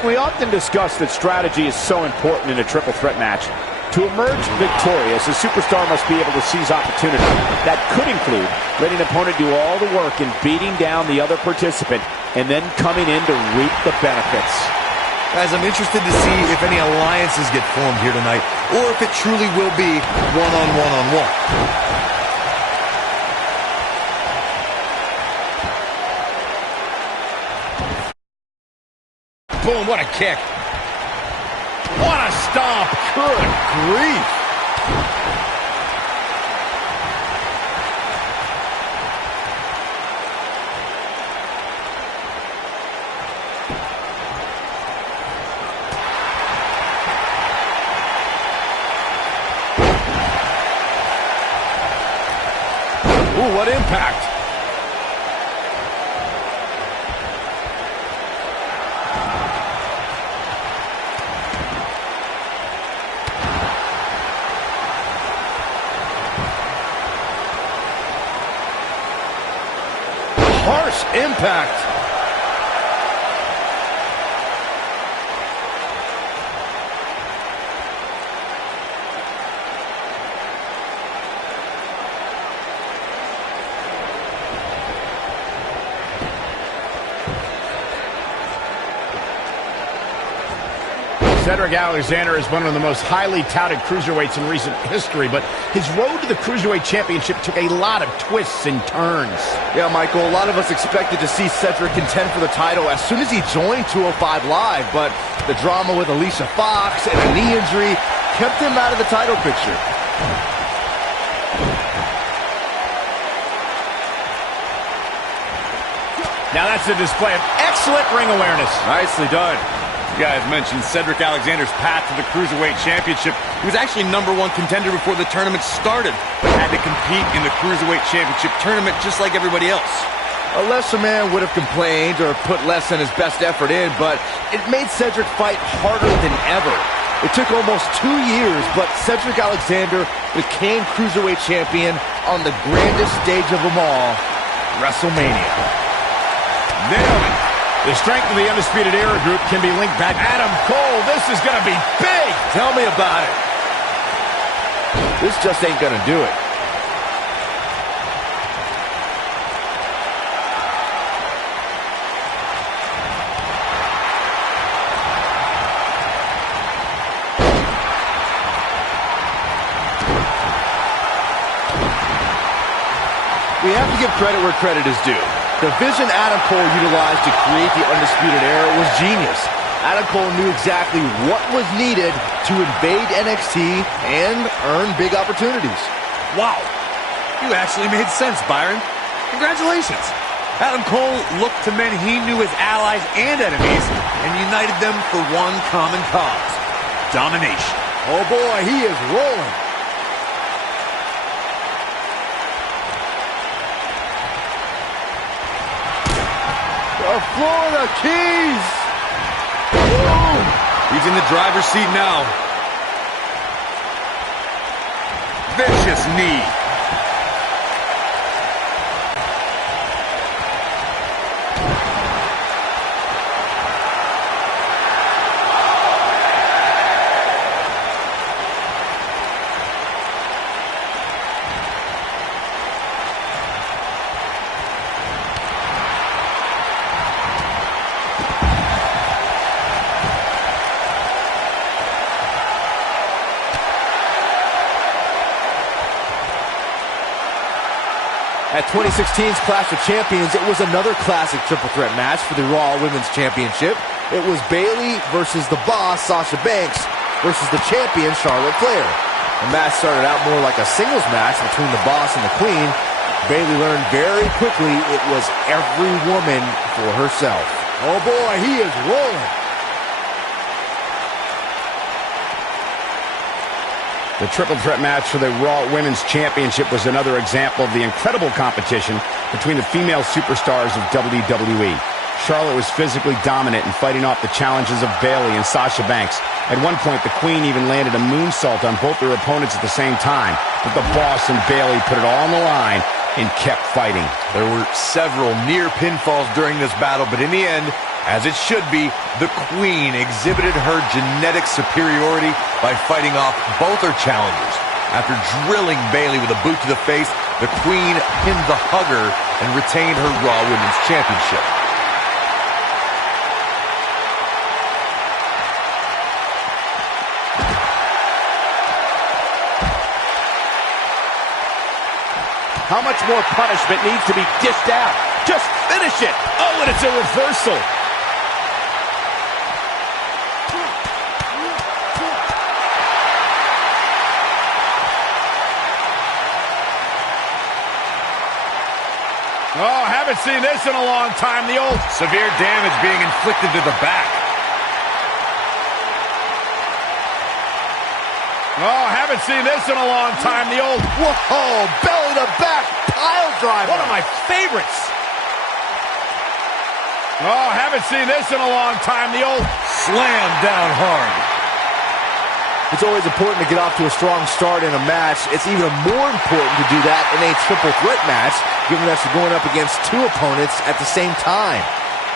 We often discuss that strategy is so important in a triple threat match. To emerge victorious, a superstar must be able to seize opportunity. That could include letting an opponent do all the work in beating down the other participant and then coming in to reap the benefits. Guys, I'm interested to see if any alliances get formed here tonight, or if it truly will be one-on-one-on-one. Boom, what a kick. What a stomp. Good grief. Ooh, what impact. Harsh impact. Cedric Alexander is one of the most highly touted cruiserweights in recent history, but his road to the Cruiserweight Championship took a lot of twists and turns. Yeah, Michael, a lot of us expected to see Cedric contend for the title as soon as he joined 205 Live, but the drama with Alicia Fox and a knee injury kept him out of the title picture. Now that's a display of excellent ring awareness. Nicely done. You guys mentioned Cedric Alexander's path to the Cruiserweight Championship. He was actually #1 contender before the tournament started, but had to compete in the Cruiserweight Championship tournament just like everybody else. A lesser man would have complained or put less than his best effort in, but it made Cedric fight harder than ever. It took almost 2 years, but Cedric Alexander became Cruiserweight Champion on the grandest stage of them all, WrestleMania. Nailed it. The strength of the Undisputed Era group can be linked back. Adam Cole, this is going to be big. Tell me about it. This just ain't going to do it. We have to give credit where credit is due. The vision Adam Cole utilized to create the Undisputed Era was genius. Adam Cole knew exactly what was needed to invade NXT and earn big opportunities. Wow. You actually made sense, Byron. Congratulations. Adam Cole looked to men he knew as allies and enemies and united them for one common cause: domination. Oh boy, he is rolling. The Florida Keys! Boom! He's in the driver's seat now. Vicious knee. At 2016's Clash of Champions, it was another classic triple threat match for the Raw Women's Championship. It was Bayley versus the Boss, Sasha Banks, versus the champion, Charlotte Flair. The match started out more like a singles match between the Boss and the Queen. Bayley learned very quickly it was every woman for herself. Oh boy, he is rolling. The triple threat match for the Raw Women's Championship was another example of the incredible competition between the female superstars of WWE. Charlotte was physically dominant and fighting off the challenges of Bayley and Sasha Banks. At one point, the Queen even landed a moonsault on both their opponents at the same time. But the Boss and Bayley put it all on the line and kept fighting. There were several near pinfalls during this battle, but in the end, As it should be, the Queen exhibited her genetic superiority by fighting off both her challengers. After drilling Bayley with a boot to the face, the Queen pinned the hugger and retained her Raw Women's Championship. How much more punishment needs to be dished out? Just finish it! Oh, and it's a reversal! Oh, haven't seen this in a long time. The old severe damage being inflicted to the back. Oh, haven't seen this in a long time. The old whoa, belly to back pile driver. One of my favorites. Oh, haven't seen this in a long time. The old slam down hard. It's always important to get off to a strong start in a match. It's even more important to do that in a triple threat match, given that you're going up against two opponents at the same time.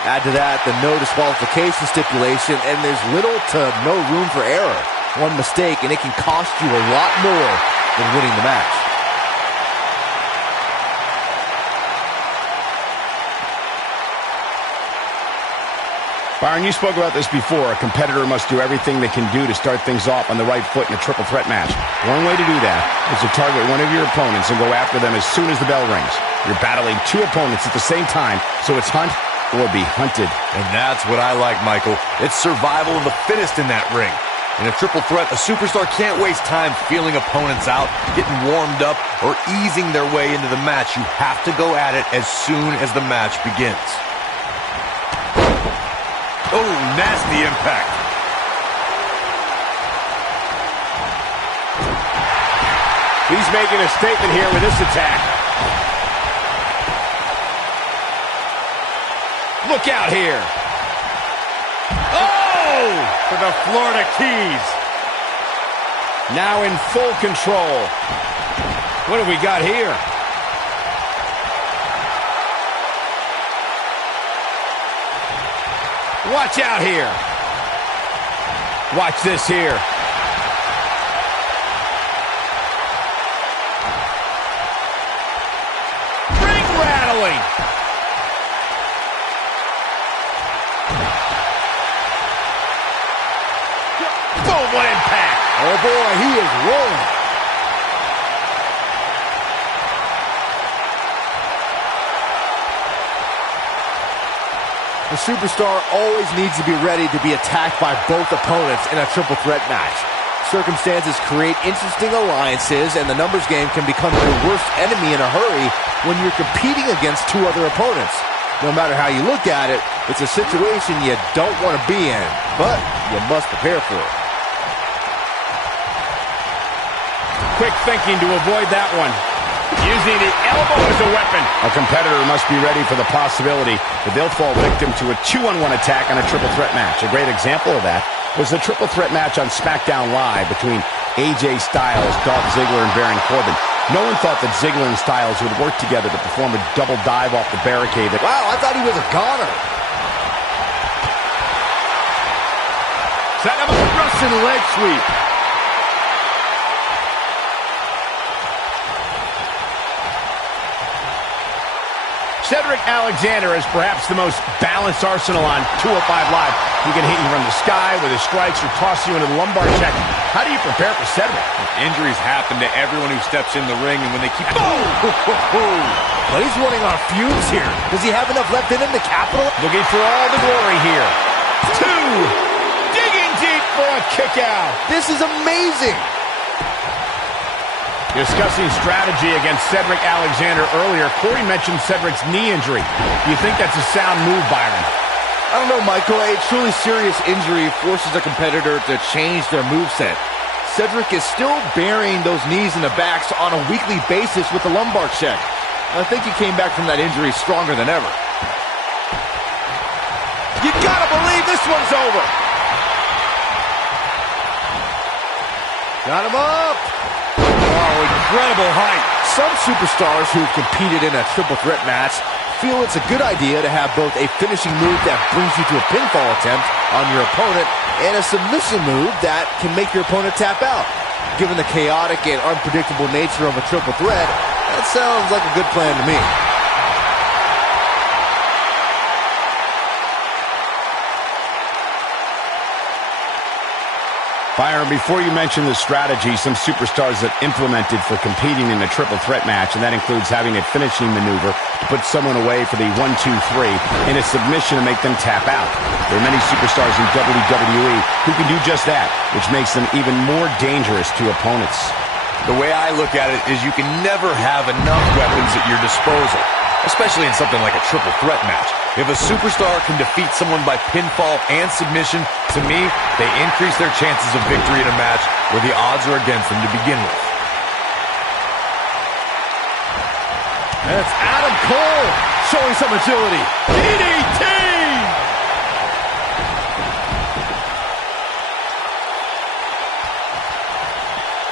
Add to that the no disqualification stipulation, and there's little to no room for error. One mistake, and it can cost you a lot more than winning the match. Byron, you spoke about this before. A competitor must do everything they can do to start things off on the right foot in a triple threat match. One way to do that is to target one of your opponents and go after them as soon as the bell rings. You're battling two opponents at the same time, so it's hunt or be hunted. And that's what I like, Michael. It's survival of the fittest in that ring. In a triple threat, a superstar can't waste time feeling opponents out, getting warmed up, or easing their way into the match. You have to go at it as soon as the match begins. Oh, nasty impact. He's making a statement here with this attack. Look out here. Oh! For the Florida Keys. Now in full control. What have we got here? Watch out here. Watch this here. Ring rattling. Boom, what impact. Oh boy, he is rolling. The superstar always needs to be ready to be attacked by both opponents in a triple threat match. Circumstances create interesting alliances, and the numbers game can become your worst enemy in a hurry when you're competing against two other opponents. No matter how you look at it, it's a situation you don't want to be in, but you must prepare for it. Quick thinking to avoid that one. Using the elbow as a weapon. A competitor must be ready for the possibility that they'll fall victim to a 2-on-1 attack on a triple threat match. A great example of that was the triple threat match on SmackDown Live between AJ Styles, Dolph Ziggler, and Baron Corbin. No one thought that Ziggler and Styles would work together to perform a double dive off the barricade. Wow, I thought he was a goner. Set up a Russian leg sweep. Cedric Alexander is perhaps the most balanced arsenal on 205 Live. He can hit you from the sky with his strikes or toss you into the lumbar check. How do you prepare for Cedric? Injuries happen to everyone who steps in the ring, and when they keep... But he's running on fumes here. Does he have enough left in him to capital? Looking for all the glory here. Two. Digging deep for a kick out. This is amazing. Discussing strategy against Cedric Alexander earlier, Corey mentioned Cedric's knee injury. Do you think that's a sound move, Byron? I don't know, Michael. A truly serious injury forces a competitor to change their moveset. Cedric is still burying those knees in the backs on a weekly basis with the lumbar check. I think he came back from that injury stronger than ever. You gotta believe this one's over. Got him up. Oh, incredible height. Some superstars who've competed in a triple threat match feel it's a good idea to have both a finishing move that brings you to a pinfall attempt on your opponent and a submission move that can make your opponent tap out. Given the chaotic and unpredictable nature of a triple threat, that sounds like a good plan to me. Byron, before you mention the strategy some superstars have implemented for competing in a triple threat match, and that includes having a finishing maneuver to put someone away for the 1, 2, 3, and a submission to make them tap out. There are many superstars in WWE who can do just that, which makes them even more dangerous to opponents. The way I look at it is you can never have enough weapons at your disposal, especially in something like a triple threat match. If a superstar can defeat someone by pinfall and submission, to me, they increase their chances of victory in a match where the odds are against them to begin with. And it's Adam Cole showing some agility. DDT!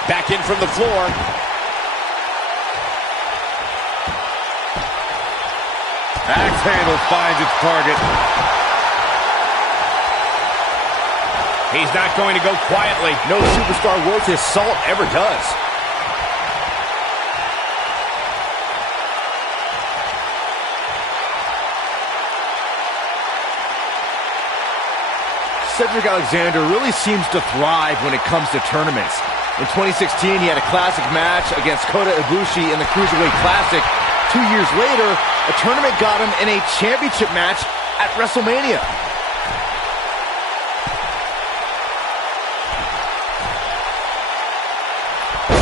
Back in from the floor. Axe handle finds its target. He's not going to go quietly. No superstar worth his salt ever does. Cedric Alexander really seems to thrive when it comes to tournaments. In 2016, he had a classic match against Kota Ibushi in the Cruiserweight Classic. 2 years later, a tournament got him in a championship match at WrestleMania.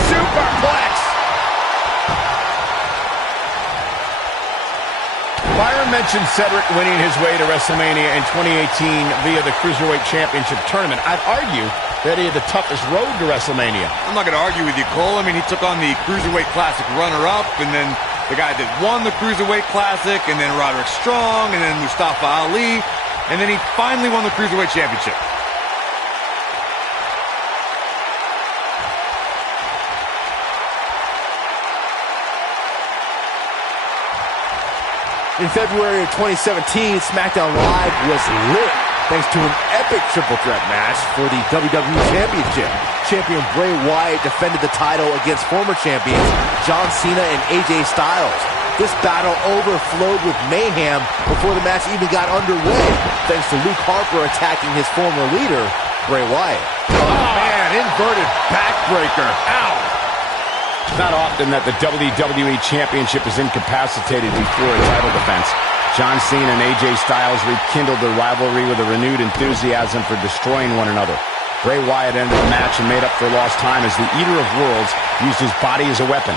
Superplex! Byron mentioned Cedric winning his way to WrestleMania in 2018 via the Cruiserweight Championship Tournament. I'd argue that he had the toughest road to WrestleMania. I'm not going to argue with you, Cole. I mean, he took on the Cruiserweight Classic runner-up, and then the guy that won the Cruiserweight Classic, and then Roderick Strong, and then Mustafa Ali, and then he finally won the Cruiserweight Championship. In February of 2017, SmackDown Live was lit thanks to an epic triple threat match for the WWE Championship. Champion Bray Wyatt defended the title against former champions John Cena and AJ Styles. This battle overflowed with mayhem before the match even got underway, thanks to Luke Harper attacking his former leader, Bray Wyatt. Oh, man, inverted backbreaker. Ow! It's not often that the WWE Championship is incapacitated before a title defense. John Cena and AJ Styles rekindled their rivalry with a renewed enthusiasm for destroying one another. Bray Wyatt ended the match and made up for lost time as the Eater of Worlds used his body as a weapon.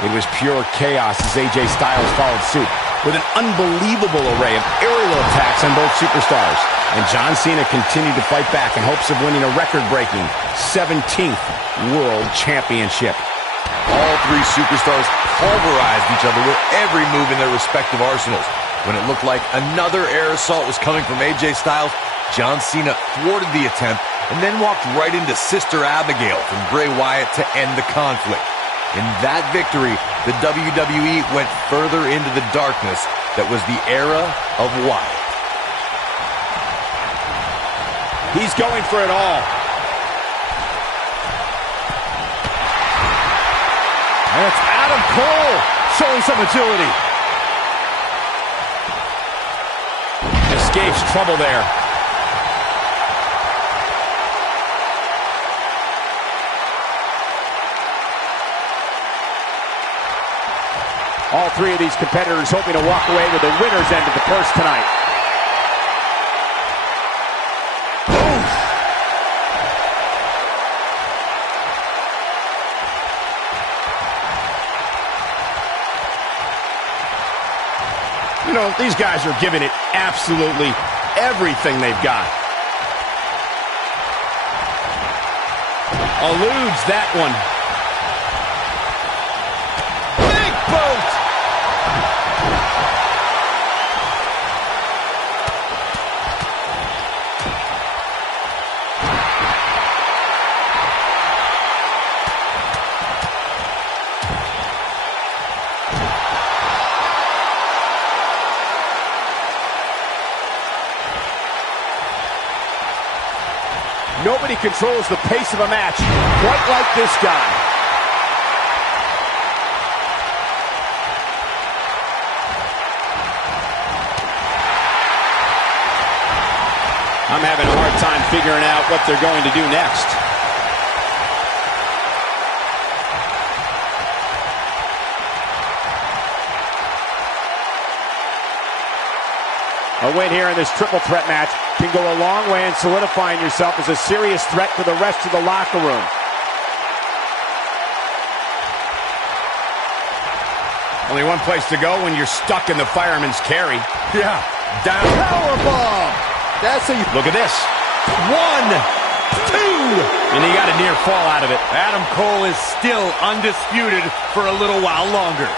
It was pure chaos as AJ Styles followed suit with an unbelievable array of aerial attacks on both superstars. And John Cena continued to fight back in hopes of winning a record-breaking 17th World Championship. All three superstars pulverized each other with every move in their respective arsenals. When it looked like another air assault was coming from AJ Styles, John Cena thwarted the attempt and then walked right into Sister Abigail from Bray Wyatt to end the conflict. In that victory, the WWE went further into the darkness that was the era of Wyatt. He's going for it all. And it's Adam Cole showing some agility. Escapes trouble there. All three of these competitors hoping to walk away with the winner's end of the purse tonight. You know, these guys are giving it absolutely everything they've got. Eludes that one. Big boot! Nobody controls the pace of a match quite like this guy. I'm having a hard time figuring out what they're going to do next. A win here in this triple threat match can go a long way in solidifying yourself as a serious threat to the rest of the locker room. Only one place to go when you're stuck in the fireman's carry. Yeah. Down. Powerbomb. That's a... Look at this. 1, 2. And he got a near fall out of it. Adam Cole is still undisputed for a little while longer.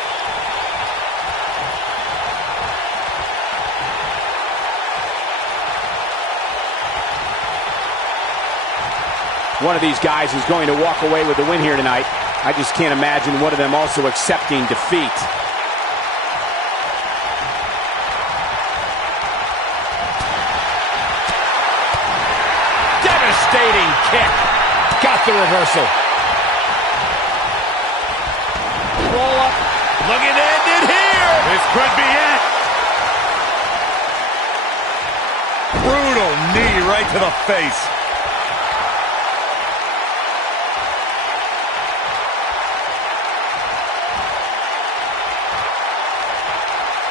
One of these guys is going to walk away with the win here tonight. I just can't imagine one of them also accepting defeat. Devastating kick. Got the reversal. Roll up. Looking to end it here. This could be it. Brutal knee right to the face.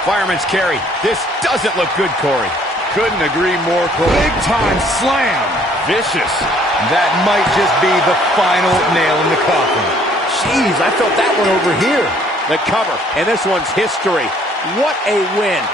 Fireman's carry. This doesn't look good, Corey. Couldn't agree more, Cole. Big time slam. Vicious. That might just be the final nail in the coffin. Jeez, I felt that one over here. The cover, and this one's history. What a win.